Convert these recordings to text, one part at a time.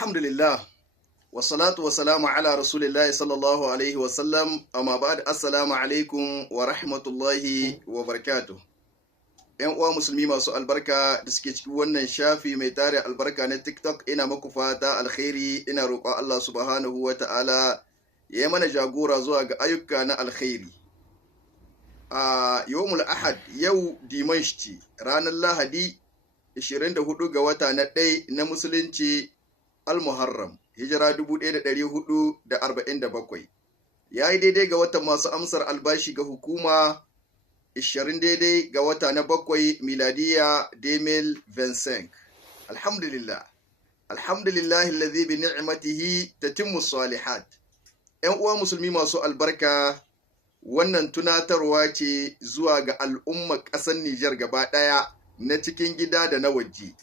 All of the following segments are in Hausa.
Alhamdulillah, wassalatu wassalamu ala rasulillahi sallallahu alaihi wasallam, amma ba'd. Assalamu alaikum wa rahmatullahi wa barakatuh. ‘Yan uwa musulmi masu albarka da suke cikin wannan shafi mai tare albarka na TikTok, ina maku fata alkhairi, ina roƙon Allah subhanahu wa ta'ala ya yi mana jagora zuwa ga ayyuka na alkhairi. A yawmul ahad, yau dimanshi, ranar Lahadi 24 ga wata na ɗaya na musulunci al-Muharram, hijira 1447, ya yi daidai ga watan masu amsar albashi ga hukuma 20 daidai ga wata na 7 miladiya 2025. Alhamdulillah, alhamdulillahi alladhi bi ni'matihi tatimmu salihat. ‘Yan uwa musulmi masu albarka, wannan tunatarwa ce zuwa ga al'ummar ƙasar Nijar gaba ɗaya, na cikin gida da na waje.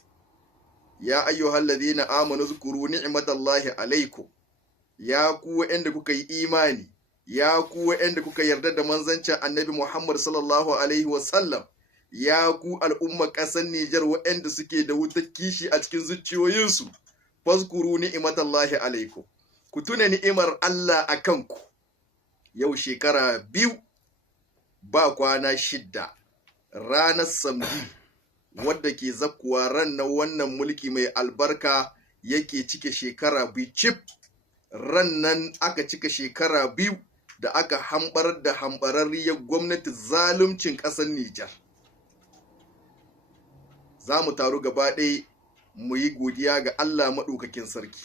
Ya ayyuhal ladina amanu zkuru ni'matallahi alaikum, ya ku wa'anda kuka yi imani, ya ku wa'anda kuka yarda da manzancin Annabi Muhammad sallallahu alaihi wasallam, ya ku al'ummar ƙasar Nijar wa'anda suke da wutar kishi a cikin zuciyoyinsu, fazkuru ni'matallahi alaikum, ku tuna ni'imar Allah a kanku. Yau shekara 2 ba kwana 6, ranar Samdi, wadda ke zakkuwa ran na wannan mulki mai albarka yake cike shekara 2 cif. Ran nan aka cika shekara 2 da aka hambar da hambararriyar gwamnati zaluncin ƙasar Nijar. Za mu taru gaba ɗaya mu yi godiya ga Allah maɗaukakin sarki,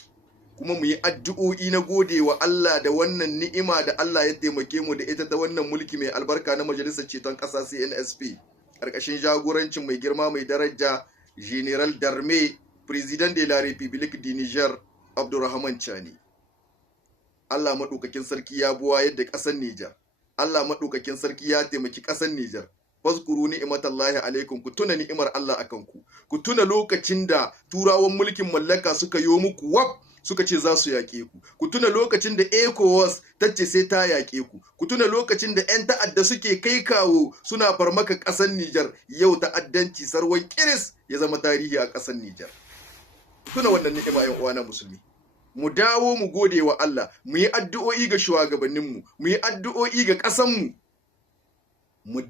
kuma mu yi addu'o'i na gode wa Allah da wannan ni'ima da Allah ya taimake mu da ita ta wannan mulki mai albarka na Majalisar Ceton Ƙasa CNSP, ƙarƙashin jagorancin mai girma mai daraja General Darme, President de la République du Niger, Abdurrahman Chani. Allah maɗaukakin sarki ya buwa yadda ƙasar Nijar, Allah maɗaukakin sarki ya taimaki ƙasar Nijar. Fazkuru ni'matallahi alaikum, ku tuna ni'imar Allah akan ku. Ku tuna lokacin da turawan mulkin mallaka suka yo muku wab, suka ce za su yaƙe ku. Ku tuna lokacin da ECOWAS ta ce sai ta yaƙe ku. Ku tuna lokacin da 'yan ta'adda suke kai kawo suna farmaka ƙasar Nijar. Yau ta'addanci sarwan kiris ya zama tarihi a ƙasar Nijar. Ku tuna wannan ni'ima 'yan uwana musulmi. Mu dawo mu gode wa Allah, mu yi addu'o'i ga shugabanninmu, mu yi addu'o'i ga ƙasanmu. Mu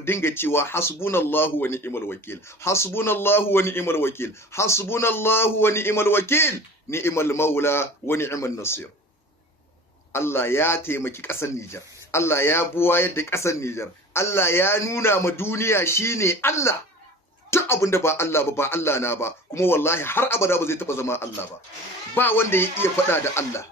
dinga cewa hasbunallahu wa ni'mal wakil, hasbunallahu wa ni'mal wakil, hasbunallahu wa ni'mal wakil, ni'mal maula wa ni'mal nasir. Allah ya taimaki ƙasar Nijar, Allah ya buwayar da ƙasar Nijar, Allah ya nuna ma duniya shine Allah. Duk abinda ba Allah ba Allah na ba, kuma wallahi har abada ba zai taba zama Allah ba. Ba wanda ya iya faɗa da Allah.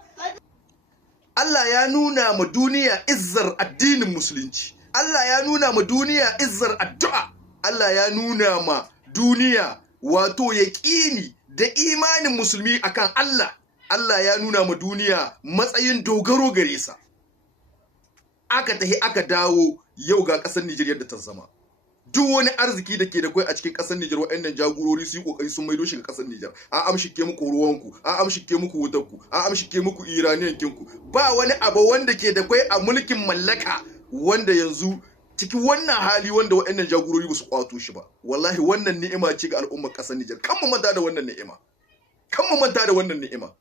Allah ya nuna ma duniya izzar addinin musulunci. Allah ya nuna ma duniya izzar addu'a. Allah ya nuna ma duniya wato yaƙini da imanin musulmi akan Allah. Allah ya nuna ma duniya matsayin dogaro gare sa. Aka tahi aka dawo, yau ga ƙasar Nijar yadda ta zama. Duk wani arziki da ke da kwai a cikin ƙasar Nijar, waɗannan jagorori su yi ƙoƙari sun maido shi ga ƙasar Nijar. An amshike muku ruwanku, an amshike muku wutarku, an amshike muku iraniyankinku. Ba wani abu wanda ke da kwai a mulkin mallaka wanda yanzu cikin wannan hali wanda waɗannan jagorori ba su kwato shi ba. Wallahi wannan ni'ima ce ga al'ummar ƙasar Nijar. Kan mu manta da wannan ni'ima. Kan mu manta da wannan ni'ima.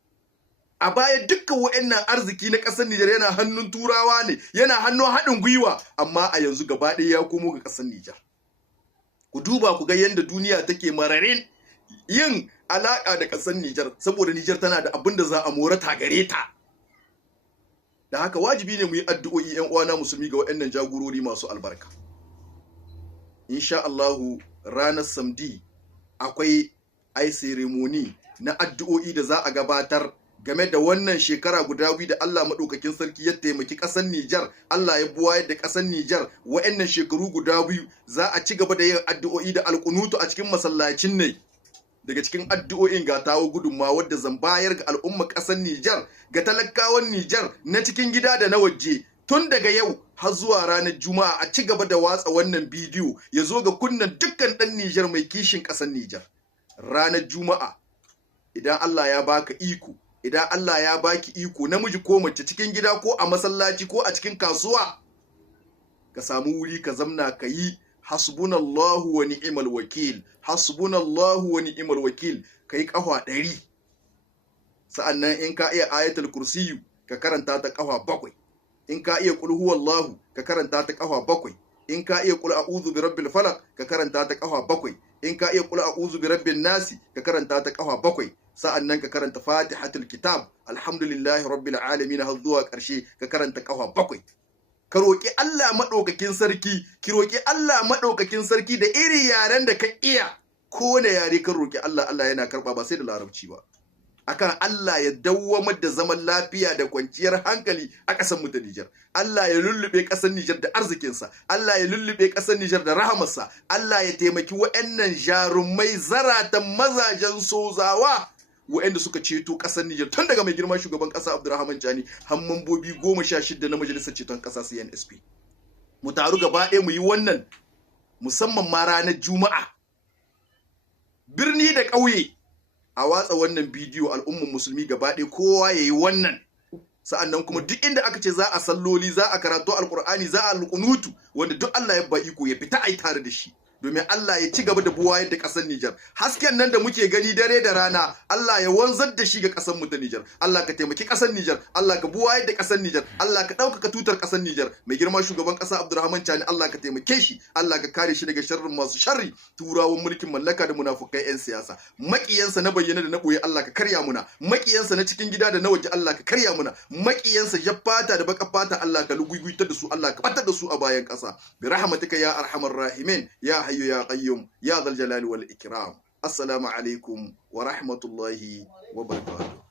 A baya dukkan waɗannan arziki na ƙasar Nijar yana hannun Turawa ne, yana hannun haɗin gwiwa, amma a yanzu gaba ɗaya ya komo ga ƙasar Nijar. Ku duba ku ga yadda duniya take mararin yin alaƙa da ƙasar Nijar, saboda Nijar tana da abin da za a morata gare ta. Da haka wajibi ne mu yi addu'o'i 'yan uwana musulmi ga waɗannan jagorori masu albarka. Insha Allahu ranar Samdi akwai ceremony na addu'o'i da za a gabatar game da wannan shekara guda 2 da Allah maɗaukakin sarki ya taimaki ƙasar Nijar. Allah ya buwayar da ƙasar Nijar. Waɗannan shekaru guda 2 za a ci gaba da yin addu'o'i da alƙunutu a cikin masallacin ne. Daga cikin addu'o'in ga tawo gudunmawa wadda zan bayar ga al'ummar ƙasar Nijar, ga talakawan Nijar na cikin gida da na waje. Tun daga yau har zuwa ranar Juma'a a ci gaba da watsa wannan bidiyo ya zo ga kunnan dukkan ɗan Nijar mai kishin ƙasar Nijar. Ranar Juma'a, idan Allah ya baka iko, idan Allah ya baki iko, namiji ko mace, cikin gida ko a masallaci ko a cikin kasuwa, ka samu wuri ka zamna ka yi hasbunallahu wa ni'mal wakil, hasbunallahu wa ni'mal wakil, kai kafa 100. sa'annan in ka iya ayatul kursiyu ka karanta ta kafa 7 in ka iya qul huwallahu ka karanta ta kafa 7 in ka iya qul a'udhu birabbil falaq ka karanta ta kafa 7 in ka iya qul a'udhu birabbin nasi ka karanta ta kafa 7 sa'annan ka karanta fatihatul kitab alhamdulillahi rabbil alamin har zuwa karshe ka karanta kafa 7 ka roki Allah madaukakin sarki ki roki Allah madaukakin sarki da iri yaren da ka iya ko ne yare kan roki Allah Allah yana karba ba sai da larabci ba akan Allah ya dawwamar da zaman lafiya da kwanciyar hankali a ƙasar mu ta Nijar. Allah ya lullube ƙasar Nijar da arzikinsa, Allah ya lullube ƙasar Nijar da rahamarsa, Allah ya taimaki waɗannan jarumai zaratan mazajen sozawa waɗanda suka ceto ƙasar Nijar tun daga mai girma shugaban ƙasa Abdurrahman Chani har mambobi 16 na majalisar ceton ƙasa CNSP. Mu taru gaba ɗaya mu yi wannan musamman ma ranar Juma'a. Birni da ƙauye a watsa wannan bidiyo al'umman musulmi gaba ɗaya kowa ya yi wannan sa'annan kuma duk inda aka ce za a salloli za a karatu alkur'ani za a alƙunutu wanda duk Allah ya ba iko ya fita ai tare da shi domin Allah ya ci gaba da buwayar da ƙasar Nijar hasken nan da muke gani dare da rana Allah ya wanzar da shi ga ƙasar mu ta Nijar Allah ka taimaki ƙasar Nijar Allah ka buwayar da ƙasar Nijar Allah ka ɗaukaka tutar ƙasar Nijar mai girma shugaban ƙasa Abdurrahman Chani Allah ka taimake shi Allah ka kare shi daga sharrin masu sharri turawan mulkin mallaka da munafukai 'yan siyasa maƙiyansa na bayyana da na ɓoye Allah ka karya muna maƙiyansa na cikin gida da na waje Allah ka karya muna maƙiyansa jaffata da baka fata Allah ka luguiguitar da su Allah ka batar da su a bayan ƙasa bi rahmatika ya arhamar rahimin ya hayyu ya qayyum ya dhal jalali wal ikram assalamu alaikum wa rahmatullahi wa barakatuh